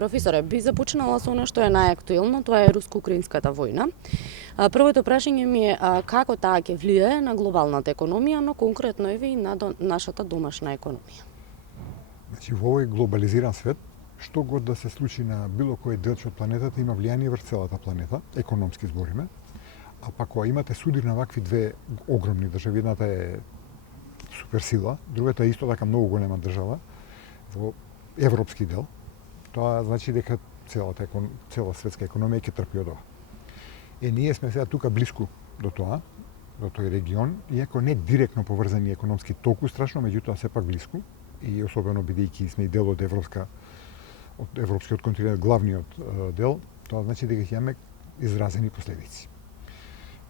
Професоре, би започнала со она што е најактуелно, тоа е руско-украинската војна. Првото прашање ми е како таа ќе влијае на глобалната економија, но конкретно и на нашата домашна економија. Значи, во овој глобализиран свет, што год да се случи на било кој делч од планетата има влијание врз целата планета, економски збориме. А па кога имате судир на вакви две огромни држави, едната е суперсила, другата е исто така многу голема држава во европски дел, тоа значи дека цела светска економија ќе трпи од ова. Ние сме сега тука блиску до тоа, до тој регион, иако не директно поврзани економски толку страшно, меѓутоа сепак блиску, и особено бидејќи сме и дел од европскиот континент, главниот дел, тоа значи дека ќе имаме изразени последици.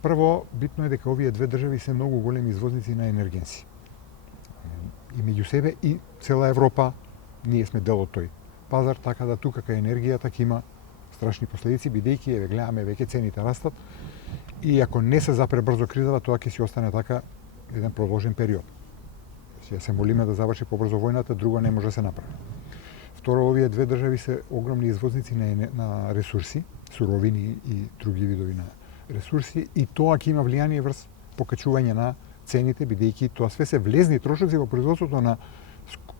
Прво, битно е дека овие две држави се многу големи извозници на енергенси. И меѓу себе и цела Европа, ние сме дел од тој пазар, така да тука кај енергијата ќе има страшни последици, бидејќи еве гледаме веќе цените растат и ако не се запре брзо кризава, тоа ќе си остане така еден продолжен период. Сега се молиме да заврши побрзо војната, друго не може да се направи. Второ, овие две држави се огромни извозници на ресурси, суровини и други видови на ресурси, и тоа ќе има влијание врз покачување на цените, бидејќи тоа све се влезни трошоци во производството на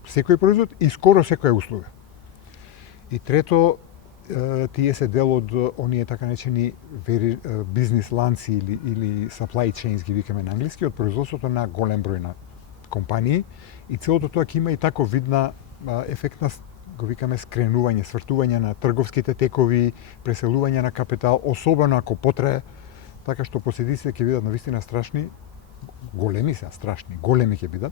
секој производ и скоро секоја услуга. И трето, тие се дел од оние така наречени бизнис ланци или supply chains ги викаме на англиски, од производството на голем број на компании, и целото тоа ќе има и тако видна ефектна, го викаме, скренување, свртување на трговските текови, преселување на капитал, особено ако потрае, така што последиците ќе бидат навистина страшни, големи ќе бидат.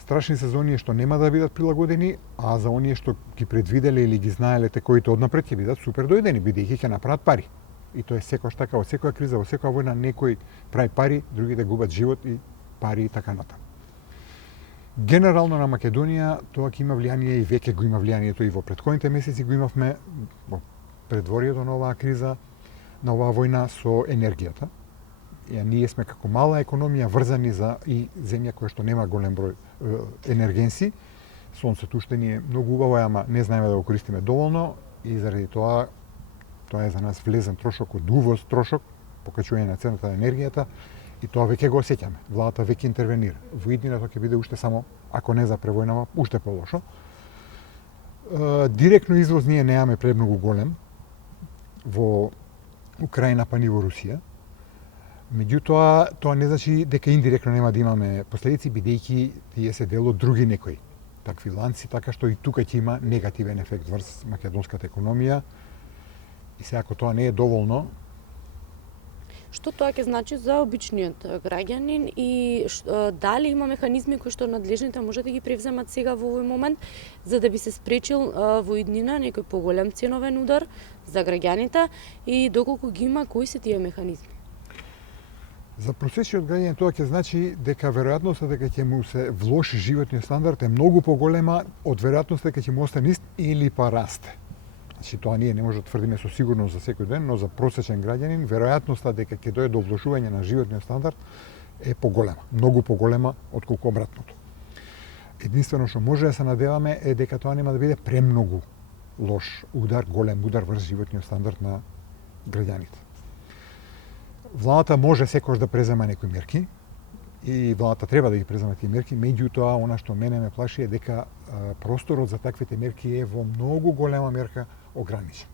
Страшни се за оние што нема да бидат прилагодени, а за оние што ги предвиделе или ги знаеле тековите однапред ќе бидат супер дојдени, бидејќи ќе направат пари. И тоа е секојаш така, од секоја криза, од секоја војна некој прави пари, другите губат живот и пари и така натаму. Генерално на Македонија тоа ќе има влијание и веќе го има влијанието и во претходните месеци го имавме во предворието на оваа криза, на оваа војна со енергијата. Ние сме како мала економија врзани за и земја која што нема голем број енергенси. Сонцето уште ни е многу убаво, ама не знаеме да го користиме доволно и заради тоа е за нас влезен трошок од увоз трошок, покачување на цената на енергијата, и тоа веќе го осеќаме. Владата веќе интервенира. Во иднина тоа ќе биде уште само, ако не за превојнава, уште полошо. Директно извоз ние немаме премногу голем во Украина па ни во Русија. Меѓутоа, тоа не значи дека индиректно нема да имаме последици, бидејќи тие се дел од други некои такви ланци, така што и тука ќе има негативен ефект врз македонската економија. И сега, ако тоа не е доволно, што тоа ќе значи за обичниот граѓанин и дали има механизми кои што надлежните може да ги превземат сега во овој момент за да би се спречил во иднина некој поголем ценовен удар за граѓаните и доколку ги има, кои се тие механизми? За просечниот граѓанин тоа ќе значи дека веројатноста дека ќе му се влоши животниот стандард е многу поголема од веројатноста дека ќе му остане ист или па расте. Значи, тоа ние не може да тврдиме со сигурност за секој ден, но за просечен граѓанин веројатноста дека ќе дојде до влошување на животниот стандард е поголема, многу поголема отколку обратното. Единствено што може да се надеваме е дека тоа нема да биде премногу лош удар, голем удар врз животниот стандард на граѓаните. Владата може секогаш да презема некои мерки и владата треба да ги презема тие мерки, меѓутоа она што мене ме плаши е дека просторот за таквите мерки е во многу голема мерка ограничен.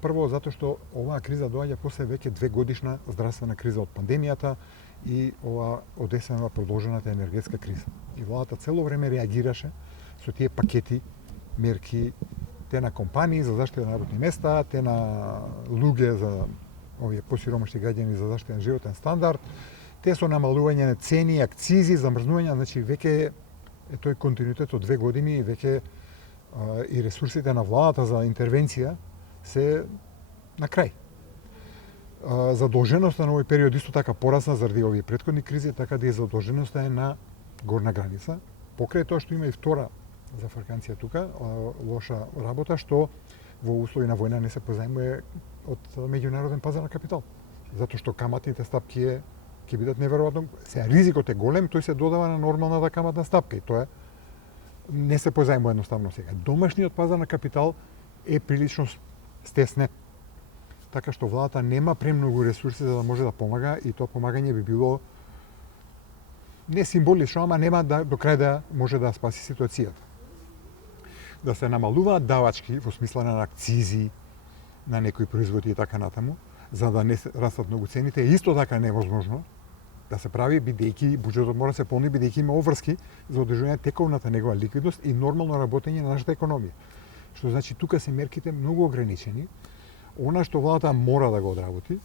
Прво, затоа што оваа криза доаѓа после веќе 2 годишна здравствена криза од пандемијата и ова одесенава продолжената енергетска криза. И владата цело време реагираше со тие пакети мерки, те на компании за заштита на работни места, те на луѓе за овие посиромашни граѓани за заштита на животен стандард, те со намалување на цени, акцизи, замрзнување, значи веќе е тој континуитет од 2 години и веќе и ресурсите на владата за интервенција се на крај. Задолженоста на овој период исто така порасна заради овие претходни кризи, така да и задолженоста е на горна граница. Покрај тоа што има и втора зафрканција тука, лоша работа, што во услови на војна не се позајмува од меѓународен пазар на капитал. Затоа што каматните стапки ќе бидат неверојатно. Сега ризикот е голем, тој се додава на нормалната каматна стапка и тоа не се позајмува едноставно сега. Домашниот пазар на капитал е прилично стеснет. Така што владата нема премногу ресурси за да може да помага и тоа помагање би било не символично, ама нема да до крај да може да спаси ситуацијата. Да се намалуваат давачки во смисла на акцизи на некои производи и така натаму, за да не растат многу цените, е исто така невозможно да се прави, бидејќи буџетот мора да се полни, бидејќи има обврски за одржување тековната негова ликвидност и нормално работење на нашата економија. Што значи тука се мерките многу ограничени. Она што владата мора да го одработи,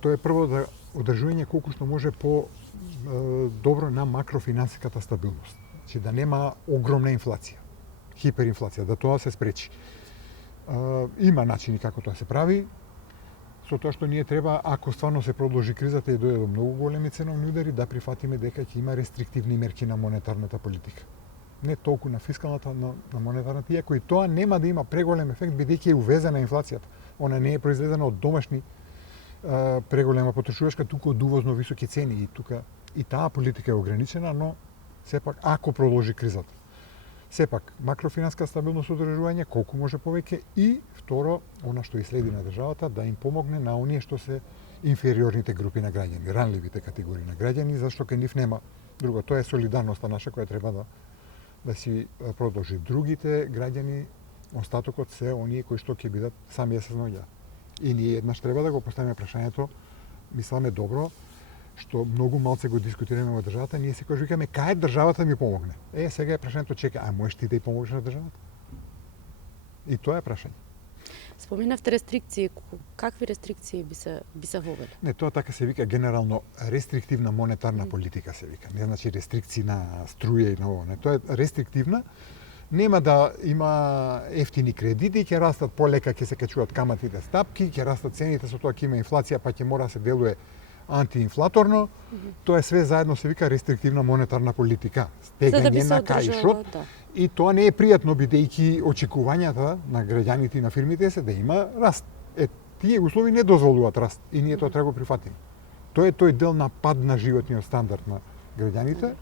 тоа е прво да одржување колку што може по добро на макрофинансиската стабилност. Значи да нема огромна инфлација, хиперинфлација, да тоа се спречи. Има начини како тоа се прави, со тоа што ние треба, ако стварно се продолжи кризата и дојде до многу големи ценовни удари, да прифатиме дека ќе има рестриктивни мерки на монетарната политика. Не толку на фискалната, на монетарната, иако и тоа нема да има преголем ефект, бидејќи е увезена инфлацијата. Она не е произведена од домашни преголема потрошувачка, туку од увозно високи цени. И тука и таа политика е ограничена, но сепак ако продолжи кризата. Сепак, макрофинанска стабилност одржување, колку може повеќе и, второ, она што и следи на државата, да им помогне на оние што се инфериорните групи на граѓани, ранливите категории на граѓани, зашто кај нив нема друго. Тоа е солидарноста наша која треба да си продолжи. Другите граѓани, остатокот се оние кои што ќе бидат сами се снаоѓаат. И ние еднаш треба да го поставиме прашањето, мисламе добро, што многу малце го дискутираме во државата, ние секогаш викаме кај државата ми помогне. Сега е прашањето чека, можеш ти да ја помогнеш на државата? И тоа е прашање. Споменавте рестрикции, какви рестрикции би се вовели? Не, тоа така се вика генерално рестриктивна монетарна политика се вика. Не значи рестрикции на струја и на ово. Не, тоа е рестриктивна. Нема да има ефтини кредити, ќе растат полека, ќе се качуваат каматите стапки, ќе растат цените, со тоа ќе има инфлација, па ќе мора да се делува антиинфлаторно. Тоа е све заедно се вика рестриктивна монетарна политика. Стегање на каишот. Да. И тоа не е пријатно, бидејќи очекувањата на граѓаните и на фирмите се да има раст. Тие услови не дозволуваат раст и ние тоа треба го прифатиме. Тоа е тој дел на пад на животниот стандард на граѓаните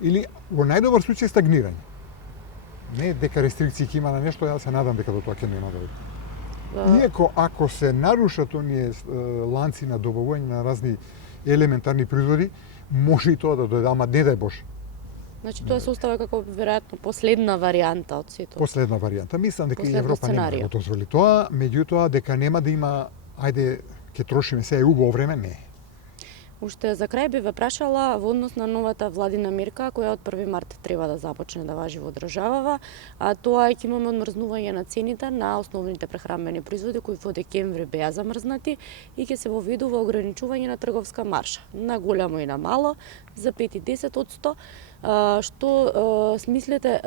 или во најдобар случај стагнирање. Не дека рестрикции ќе има на нешто, јас се надам дека до тоа ќе нема да биде. Иако ако се нарушат оние ланци на добавување на разни елементарни производи, може и тоа да дојде, ама не дај Боже. Значи тоа се оставя како веројатно последна варијанта од сето. Последна варијанта. Мислам дека и Европа нема да го дозволи тоа, меѓутоа дека нема да има ајде ќе трошиме сега и убаво време, не. Уште за крај би ве прашала во однос на новата владина мерка која од 1 март треба да започне да важи во државава, а тоа е ќе имаме одмрзнување на цените на основните прехранбени производи кои во декември беа замрзнати и ќе се воведува ограничување на трговска маржа на голямо и на мало за 5 и 10%. Што смислите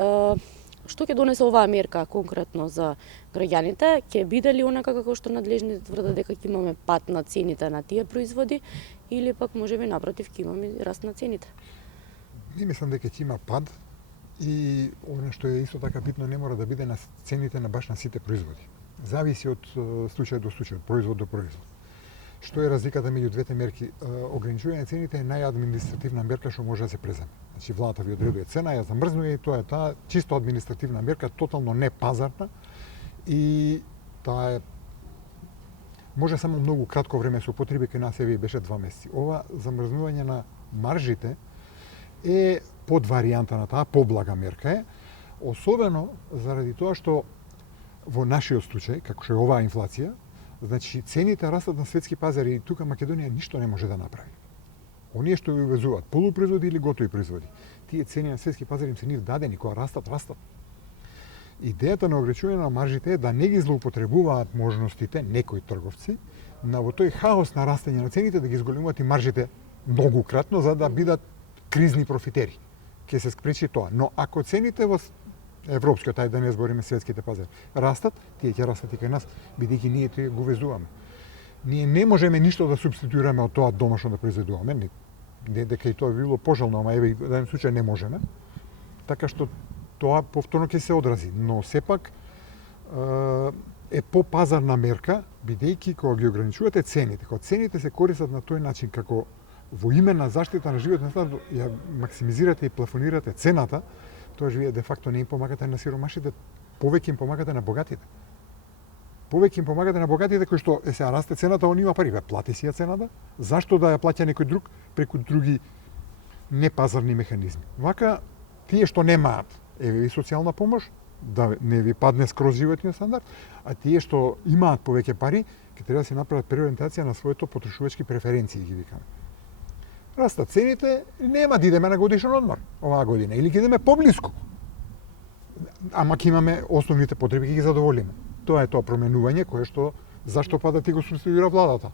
што ќе донесе оваа мерка конкретно за граѓаните? Ќе биде ли онака како што надлежните тврдат дека ќе имаме пад на цените на тие производи или пак можеби напротив ќе имаме раст на цените? Не мислам дека ќе има пад и она што е исто така битно не мора да биде на цените на баш на сите производи. Зависи од случај до случај, од производ до производ. Што е разликата меѓу двете мерки? Ограничување на цените е најадминистративна мерка што може да се преземе. Значи владата ви одредува цена, ја замрзнува и тоа е таа чисто административна мерка, тотално не пазарна и таа е може само многу кратко време се употреби, кај нас еве беше 2 месеци. Ова замрзнување на маржите е под варијанта на таа поблага мерка е, особено заради тоа што во нашиот случај, како што е оваа инфлација, значи цените растат на светски пазари и тука Македонија ништо не може да направи. Оние што ги увезуваат полупроизводи или готови производи, тие цени на светски пазари им се нив дадени, кога растат. Идејата на ограничување на маржите е да не ги злоупотребуваат можностите некои трговци на во тој хаос на растење на цените да ги зголемуваат и маржите многукратно за да бидат кризни профитери. Ќе се спречи тоа. Но ако цените во европскиот, ајде да не збориме светските пазари, растат, тие ќе растат и кај нас, бидејќи ние тие го везуваме. Ние не можеме ништо да субституираме од тоа домашно да произведуваме, не дека и тоа би било пожелно, ама еве во даден случај не можеме. Така што тоа повторно ќе се одрази, но сепак е попазарна мерка, бидејќи кога ги ограничувате цените, кога цените се користат на тој начин како во име на заштита на животен стандард, ја максимизирате и плафонирате цената, тоа вие де факто не им помагате на сиромашите, повеќе им помагате на богатите. Повеќе им помагате на богатите кои што сега расте цената, он има пари, плати си ја цената. Зашто да ја плаќа некој друг преку други непазарни механизми? Вака тие што немаат, еве ви социјална помош, да не ви падне скроз животниот стандард, а тие што имаат повеќе пари, ќе треба да се направат преориентација на своето потрошувачки преференции, ги викаме. Растат цените, нема да идеме на годишен одмор оваа година, или ќе идеме поблиску. Ама ќе имаме основните потреби, ќе ги задоволиме. Тоа е тоа променување кое што зашто па да ти го субституира владата.